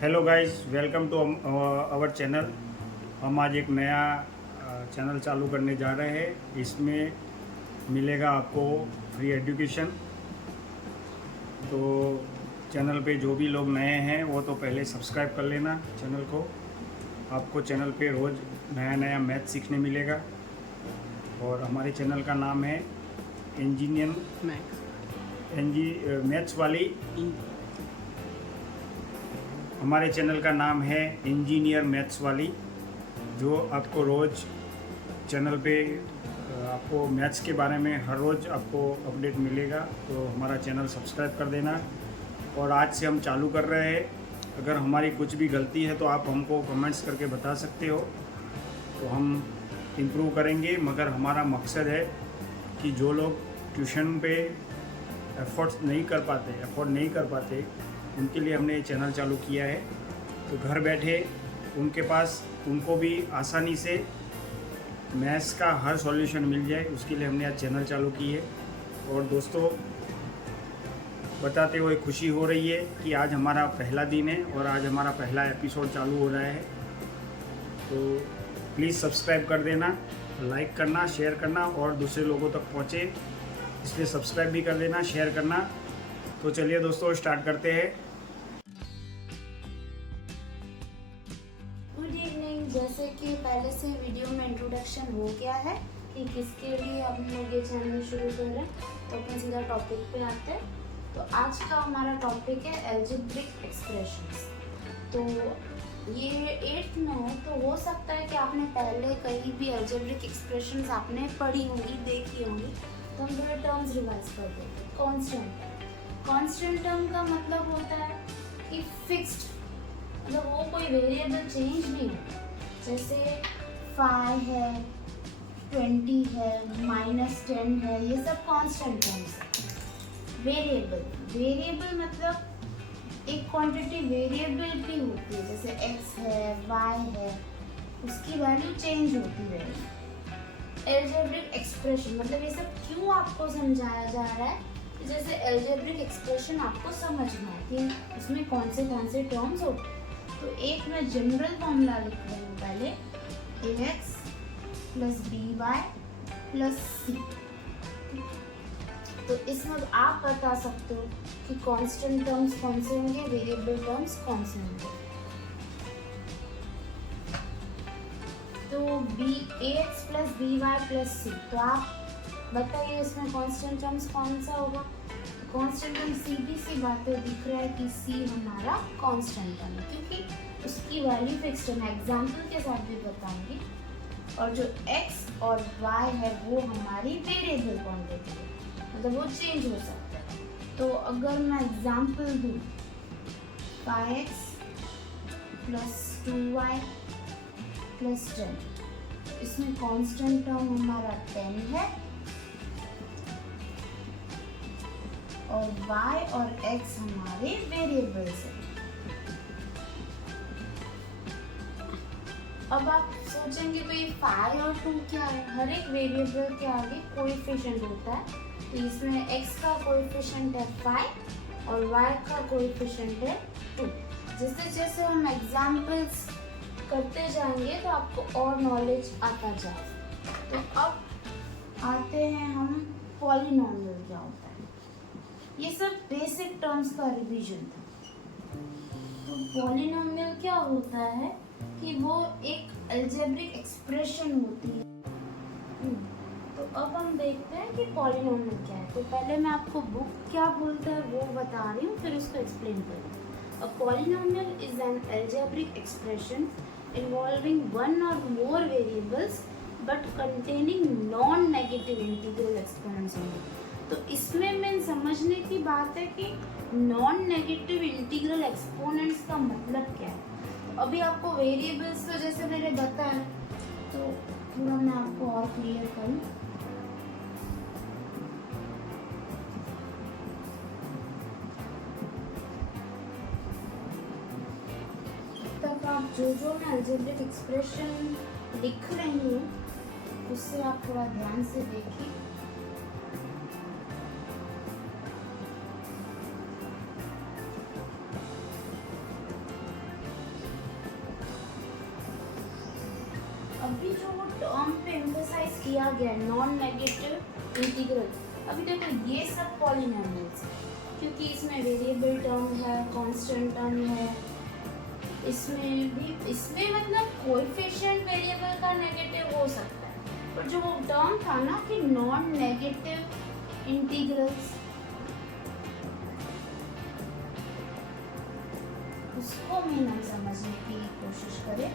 Hello guys, welcome to our channel. हम आज एक नया चैनल चालू करने जा रहे हैं। इसमें मिलेगा आपको फ्री एजुकेशन। तो चैनल पे जो भी लोग नए हैं वो तो पहले सब्सक्राइब कर लेना चैनल को। आपको चैनल पे रोज़ नया नया मैथ सीखने मिलेगा। और हमारे चैनल का नाम है इंजीनियर मैथ्स वाली। हमारे चैनल का नाम है इंजीनियर मैथ्स वाली, जो आपको रोज़ चैनल पे आपको मैथ्स के बारे में हर रोज़ आपको अपडेट मिलेगा। तो हमारा चैनल सब्सक्राइब कर देना। और आज से हम चालू कर रहे हैं। अगर हमारी कुछ भी गलती है तो आप हमको कमेंट्स करके बता सकते हो, तो हम इम्प्रूव करेंगे। मगर हमारा मकसद है कि जो लोग ट्यूशन पे अफोर्ड नहीं कर पाते उनके लिए हमने ये चैनल चालू किया है। तो घर बैठे उनको भी आसानी से मैथ्स का हर सॉल्यूशन मिल जाए, उसके लिए हमने आज चैनल चालू की है। और दोस्तों, बताते हुए खुशी हो रही है कि आज हमारा पहला दिन है और आज हमारा पहला एपिसोड चालू हो रहा है। तो प्लीज़ सब्सक्राइब कर देना, लाइक करना, शेयर करना और दूसरे लोगों तक पहुँचे, इसलिए सब्सक्राइब भी कर देना, शेयर करना। तो चलिए दोस्तों, स्टार्ट करते हैं। Good evening. जैसे कि पहले से वीडियो में इंट्रोडक्शन हो गया है कि किसके लिए हम लोग ये चैनल शुरू कर रहे हैं, तो अपन सीधा टॉपिक पे आते हैं। तो आज का हमारा टॉपिक है एल्जेब्रिक एक्सप्रेशंस। तो ये 8th में है, तो हो सकता है कि आपने पहले कहीं भी एल्जेब्रिक एक्सप्रेशंस आपने पढ़ी होंगी, देखी होंगी। तो हम थोड़े टर्म्स रिवाइज कर देते हैं। कॉन्स्टेंट टर्म का मतलब होता है कि फिक्स्ड, मतलब वो कोई वेरिएबल चेंज नहीं होता। जैसे 5 है, 20 है, -10 है, ये सब कांस्टेंट टर्म्स है। वेरिएबल मतलब एक क्वांटिटी वेरिएबल भी होती है, जैसे x है, y है, उसकी वैल्यू चेंज होती रहेगी। एल्जेब्रिक एक्सप्रेशन मतलब ये सब क्यों आपको समझाया जा रहा है, जैसे एल्जेब्रिक एक्सप्रेशन आपको समझना है कि उसमें कौन से टर्म्स होते हैं। तो एक मैं जनरल फॉर्मूला लिख रही हूँ पहले, ax + by + c। तो इसमें आप बता सकते हो कि कांस्टेंट टर्म्स कौन से होंगे, वेरिएबल टर्म्स कौन से होंगे। तो ax + by + c, तो आप बताइए इसमें कांस्टेंट टर्म्स कौन सा होगा। कांस्टेंट टर्म सीधी सी बातें दिख रहा है कि c हमारा कांस्टेंट टर्म है, क्योंकि उसकी वैल्यू फिक्स्ड है। मैं एग्जांपल के साथ भी बताऊंगी। और जो x और y है वो हमारी वेरिएबल क्वांटिटी है, मतलब वो चेंज हो सकता है। तो अगर मैं एग्जांपल दूँ 5x + 2y + 10, इसमें कांस्टेंट टर्म हमारा 10 है और y और x हमारे वेरिएबल्स हैं। अब आप सोचेंगे भाई 5 और 2 क्या है। हर एक वेरिएबल के आगे कोएफिशिएंट होता है। तो इसमें x का कोएफिशिएंट है 5 और y का कोएफिशिएंट है 2। जैसे जैसे हम एग्जाम्पल्स करते जाएंगे तो आपको और नॉलेज आता जाएगा। तो अब आते हैं हम पॉलिनोमियल क्या होता है। ये सब बेसिक टर्म्स का रिवीजन था। तो पॉलिनोमियल क्या होता है कि वो एक अलजेब्रिक एक्सप्रेशन होती है। तो अब हम देखते हैं कि पॉलिनोमियल क्या है। तो पहले मैं आपको बुक क्या बोलता है वो बता रही हूँ, फिर उसको एक्सप्लेन करूँ। A polynomial is an algebraic expression involving one or more variables but containing non-negative integral exponents only। तो इसमें मैं समझने की बात है कि नॉन नेगेटिव इंटीग्रल एक्सपोनेंट्स का मतलब क्या है। तो अभी आपको वेरिएबल्स तो जैसे मैंने बताया, तो थोड़ा मैं आपको और क्लियर करूँ। तब आप जो मैं अलजेब्रिक एक्सप्रेशन लिख रही हूँ उससे आप थोड़ा ध्यान से देखिए। अभी जो वो टर्म पे एम्फसाइज किया गया नॉन नेगेटिव इंटीग्रल, अभी देखो ये सब पॉलिनोमियल्स है क्योंकि इसमें वेरिएबल टर्म है, कांस्टेंट टर्म है, इसमें मतलब कोएफिशिएंट वेरिएबल का नेगेटिव हो सकता है, पर जो वो टर्म था ना कि नॉन नेगेटिव इंटीग्रल्स, उसको भी हम समझने की कोशिश करें।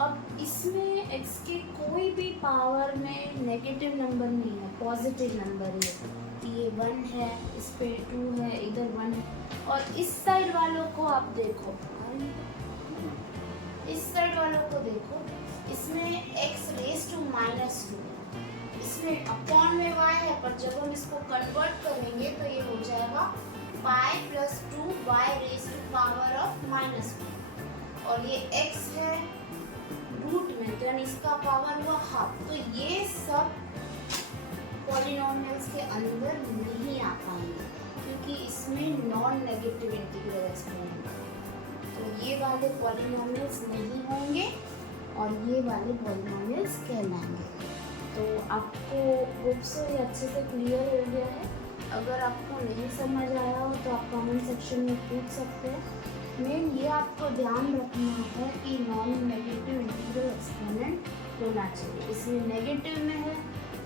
अब इसमें x के कोई भी पावर में नेगेटिव नंबर नहीं है, पॉजिटिव नंबर ही है। ये 1 है, इस पे 2 है, इधर 1 है। और इस साइड वालों को आप देखो, इस साइड वालों को देखो, इसमें x रेज टू -2, इसमें अपॉन में y है, पर जब हम इसको कन्वर्ट करेंगे तो ये हो जाएगा pi plus 2y raise to power of -2, और ये x है रूट में, तो यानी इसका पावर हुआ हाफ। तो ये सब पॉलिनोमियल्स के अंदर नहीं आ पाएंगे क्योंकि इसमें नॉन नेगेटिव इंटीग्रल एक्सपोनेंट है। तो ये वाले पॉलिनोमियल्स नहीं होंगे और ये वाले पॉलिनोमियल्स कहलाएंगे। तो आपको बुक से ये अच्छे से क्लियर हो गया है। अगर आपको नहीं समझ आया हो तो आप कमेंट सेक्शन में पूछ सकते हैं। मेन ये आपको ध्यान रखना है कि नॉन नेगेटिव इंटीग्रल एक्सपोनेंट होना चाहिए। इसमें नेगेटिव में है,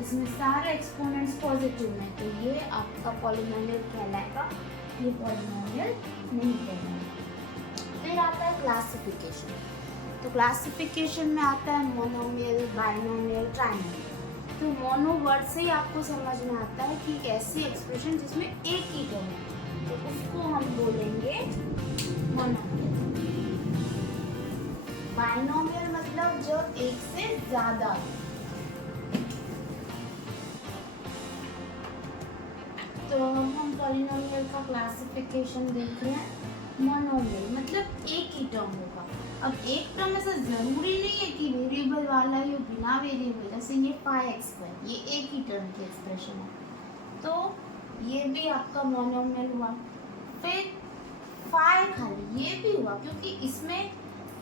इसमें सारे एक्सपोनेंट्स पॉजिटिव में, तो ये आपका पॉलिनोमियल कहलाएगा, ये पॉलिनोमियल नहीं कहलाएगा। फिर आता है क्लासिफिकेशन। तो क्लासिफिकेशन में आता है मोनोमियल, बाइनोमियल, ट्राइनोमियल। तो मोनो वर्ड से ही आपको समझ में आता है कि एक ऐसी एक्सप्रेशन जिसमें एक ही टर्म है, तो उसको हम बोलेंगे मोनोमियल। बाइनोमियल मतलब जो एक से ज्यादा है। तो हम पॉलिनोमियल का क्लासिफिकेशन देख रहे हैं। मोनोमियल मतलब एक ही टर्म होगा। अब एक टर्म ऐसा जरूरी नहीं है कि वेरिएबल वाला या बिना वेरिएबल, जैसे ये 5x2, ये एक ही टर्म की एक्सप्रेशन है, तो ये भी आपका मोनोमियल हुआ। फिर 5 खाली ये भी हुआ क्योंकि इसमें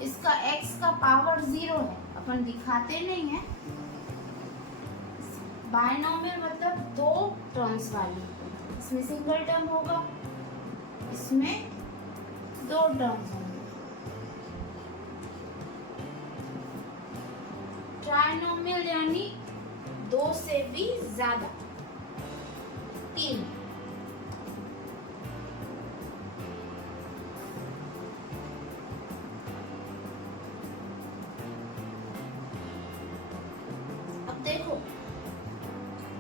इसका x का पावर 0 है, अपन दिखाते नहीं है। बाइनोमियल मतलब दो टर्म्स वाली, इसमें सिंगल टर्म होगा, इसमें दो टर्म्स होंगे। ट्राइनोमियल यानी दो से भी ज्यादा, 3। अब देखो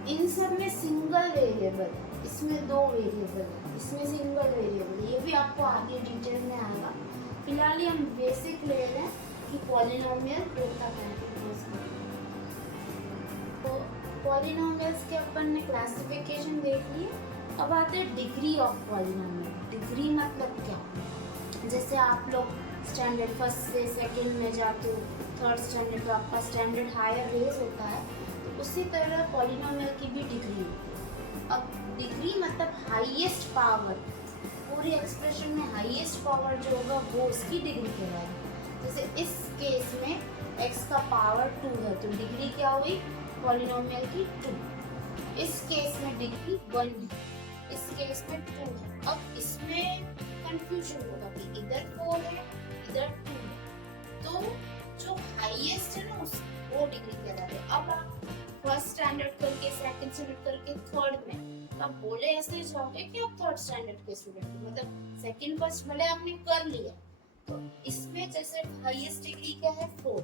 इन सब में सिंगल वेरिएबल, इसमें दो वेरिएबल है, इसमें सिंगल वेरिएबल, ये भी आपको आगे डिटेल में आएगा। फिलहाल ही हम बेसिक ले रहे हैं कि पॉलिनोमियल होता है। तो पॉलिनोमियल्स के अपन ने क्लासिफिकेशन देख ली। अब आते हैं डिग्री ऑफ पॉलिनोमियल। डिग्री मतलब क्या? जैसे आप लोग स्टैंडर्ड फर्स्ट से सेकंड में जाते हो, थर्ड स्टैंडर्ड, तो आपका स्टैंडर्ड हायर रेज होता है, तो उसी तरह पॉलिनोमियल की भी डिग्री होती है। अब डिग्री मतलब हाईएस्ट पावर, पूरी एक्सप्रेशन में हाईएस्ट पावर जो होगा वो उसकी डिग्री कहलाएगी। जैसे इस केस में x का पावर 2 है, तो डिग्री क्या हुई पॉलिनोमियल की 2। इस केस में डिग्री 1 है, इस केस में 2 है। अब इसमें कंफ्यूजन होगा कि इधर 4 है, इधर 2 है, तो जो हाईएस्ट है ना वो डिग्री कहलाती है। अब आप फर्स्ट स्टैंडर्ड करके, सेकंड स्टैंडर्ड करके, थर्ड में, तो आप बोले ऐसे जाओगे कि आप थर्ड स्टैंडर्ड के स्टूडेंट हो, मतलब सेकंड फर्स्ट भले आपने कर लिया, तो इसमें जैसे हाईएस्ट डिग्री क्या है 4,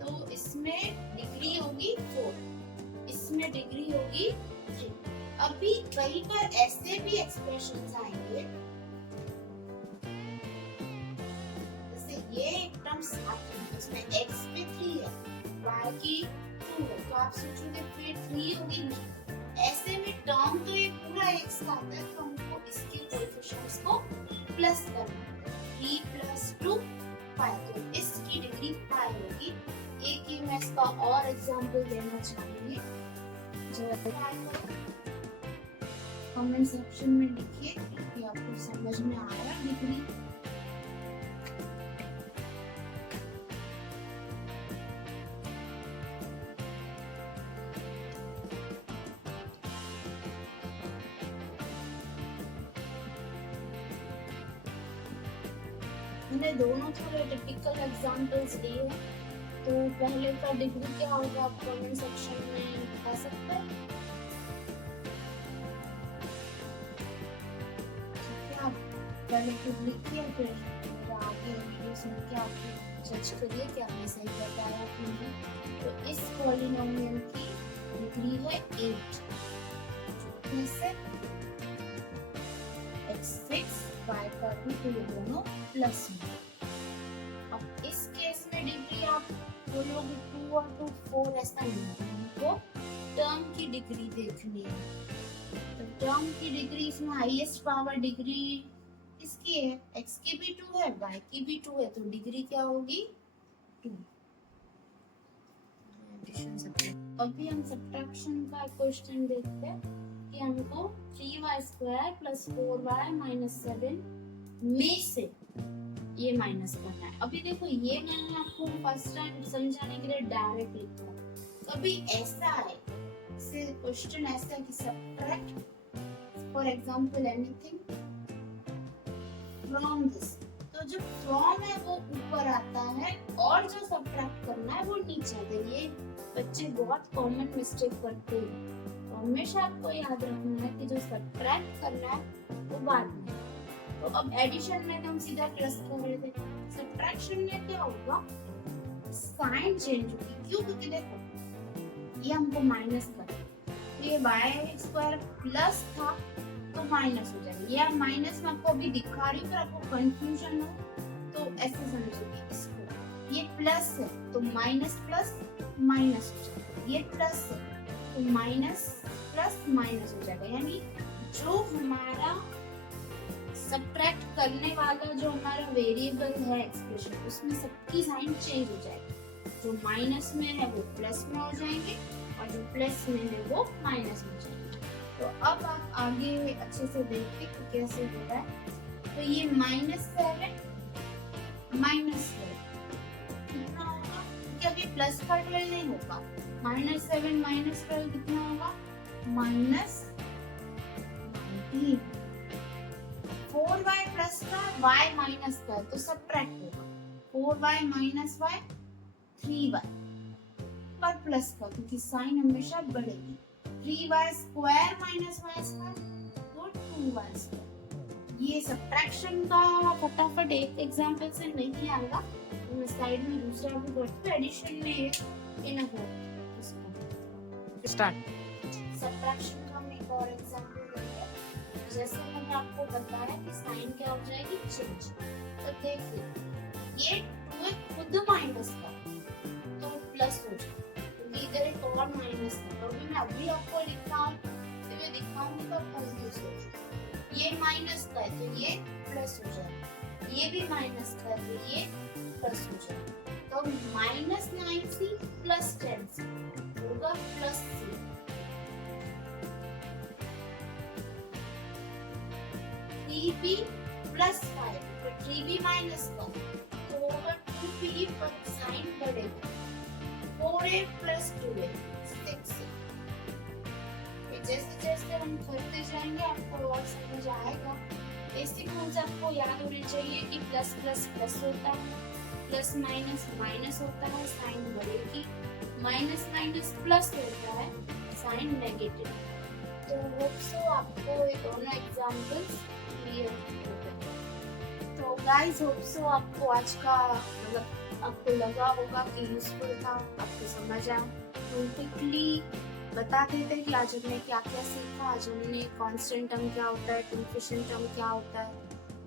तो इसमें डिग्री होगी 4, इसमें डिग्री होगी 3। अभी कहीं पर ऐसे भी एक्सप्रेशंस आएंगे, जैसे ये एक टर्म साथ में, उसमें x पे 3 है, y की 2 है, तो आप सोचोगे फिर 3 होगी, नहीं। ऐसे में टर्म तो ये पूरा x का आता है, तो हमको इसके कोएफिशिएंट्स को प्लस करना है। 3 + 2 5, तो इसकी डिग्री 5 होगी। एक ही मैं इसका और एग्जांपल देना चाहूंगी। कमेंट सेक्शन में लिखिए कि आपको समझ में आया डिग्री। मैंने दोनों थोड़े टिपिकल एग्जांपल्स लिए हैं, तो पहले का डिग्री क्या होगा आप कमेंट सेक्शन में बता सकते हैं। आप पहले खुद लिखिए, फिर आगे वीडियो सुन के आप जज करिए कि आपने सही बताया कि नहीं। तो इस पॉलिनोमियल की डिग्री है 8, जिसमें x6 y का भी तो ये दोनों प्लस में। अब इस केस में डिग्री आप बोलोगे 2 और 2 4 ऐसा नहीं, हमको टर्म की डिग्री देखनी है। तो टर्म की डिग्री इसमें हाईएस्ट पावर डिग्री इसकी है, x की भी 2 है, y की भी 2 है, तो डिग्री क्या होगी 2। अभी हम सब्ट्रैक्शन का क्वेश्चन देखते हैं कि हमको 3y² + 4y - 7 में से ये माइनस करना है। अभी देखो ये मैंने आपको फर्स्ट टाइम समझाने के लिए डायरेक्ट लिखा, कभी ऐसा है से क्वेश्चन ऐसा है कि subtract for example anything from this, तो जो फ्रॉम है वो ऊपर आता है और जो सब्ट्रैक्ट करना है वो नीचे आता है। ये बच्चे बहुत कॉमन मिस्टेक करते हैं, तो हमेशा आपको याद रखना है कि जो सब्ट्रैक्ट करना है वो बाद में। तो अब एडिशन में हम सीधा प्लस कर रहे थे, सब्ट्रैक्शन में क्या होगा साइन चेंज होगी। क्यों? क्योंकि देखो ये हमको माइनस कर, ये y² प्लस था तो माइनस हो जाएगा। ये माइनस में आपको अभी दिखा रही हूँ, आपको कंफ्यूजन हो तो ऐसे समझोगे इसको। ये प्लस है तो माइनस प्लस माइनस हो जाएगा, ये प्लस है तो माइनस प्लस माइनस हो जाएगा। यानी जो हमारा सब्ट्रैक्ट करने वाला जो हमारा वेरिएबल है एक्सप्रेशन, उसमें सबकी साइन चेंज हो जाएगी। जो माइनस में है वो प्लस में हो जाएंगे और जो प्लस में है वो माइनस में हो जाएंगे। तो अब आप आगे अच्छे से देखिए कि कैसे हो रहा है। तो ये -7 -12 कितना होगा? क्योंकि अभी प्लस का 12 नहीं होगा, -7 -12 कितना होगा? -19। 4y प्लस का y माइनस का तो सब्ट्रैक्ट होगा, 4y माइनस y 3y पर प्लस का, क्योंकि साइन हमेशा बढ़ेगी। 3y² माइनस y² तो 2y²। ये सब्ट्रैक्शन का फटाफट एक एग्जांपल से नहीं आएगा, तो मैं स्लाइड में दूसरा भी करती हूँ। एडिशन में इनफ है इसको स्टार्ट। सब्ट्रैक्शन का हम एक और एग्जांपल लेंगे। जैसे मैंने आपको बताया कि साइन क्या हो जाएगी चेंज। तो देखिए ये 2 खुद माइनस का तो प्लस हो जाएगा, क्योंकि इधर एक और माइनस है। और मैं अभी आपको लिखाऊं तो मैं दिखाऊंगी तो आप कंफ्यूज हो जाएंगे। ये माइनस का है तो ये प्लस हो जाएगा, ये भी माइनस का है तो ये प्लस हो जाएगा। तो -9c + 10c होगा +c। 3b + 5 तो 3b माइनस का तो होगा 2b पर साइन बढ़ेगा। 4a + 2a 6a। जैसे जैसे हम करते जाएंगे आपको और समझ आएगा। बेसिक रूल्स आपको याद होने चाहिए कि प्लस प्लस प्लस होता है, प्लस माइनस माइनस होता है, साइन बढ़ेगी, माइनस माइनस प्लस होता है, साइन नेगेटिव। तो होप सो आपको ये दोनों एग्जांपल्स क्लियर हो गए। तो गाइस होप सो आपको आज का मतलब आपको लगा होगा कि यूजफुल था, आपको समझ आया। तो क्विकली बता देते हैं कि आज हमने क्या क्या सीखा। आज हमने कांस्टेंट टर्म क्या होता है, कोएफिशिएंट टर्म क्या होता है,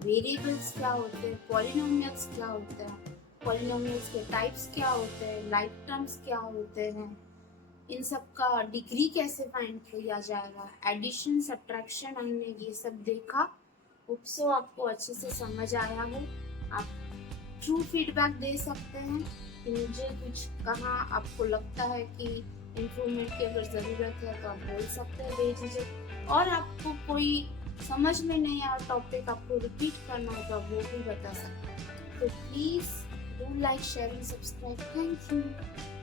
वेरिएबल्स क्या होते हैं, पॉलिनोमियल्स क्या होता है, पॉलिनोमियल्स के टाइप्स क्या होते हैं, लाइक टर्म्स क्या होते हैं, इन सब का डिग्री कैसे फाइंड किया जाएगा, एडिशन सब्ट्रैक्शन हमने ये सब देखा। होप सो आपको अच्छे से समझ आया हो। आप ट्रू फीडबैक दे सकते हैं कि मुझे कुछ कहाँ आपको लगता है कि इम्प्रूवमेंट की अगर ज़रूरत है तो आप बोल सकते हैं बेझिझक। और आपको कोई समझ में नहीं आया टॉपिक आपको रिपीट करना है तो आप वो भी बता सकते हैं। तो please do like share and subscribe. Thank you.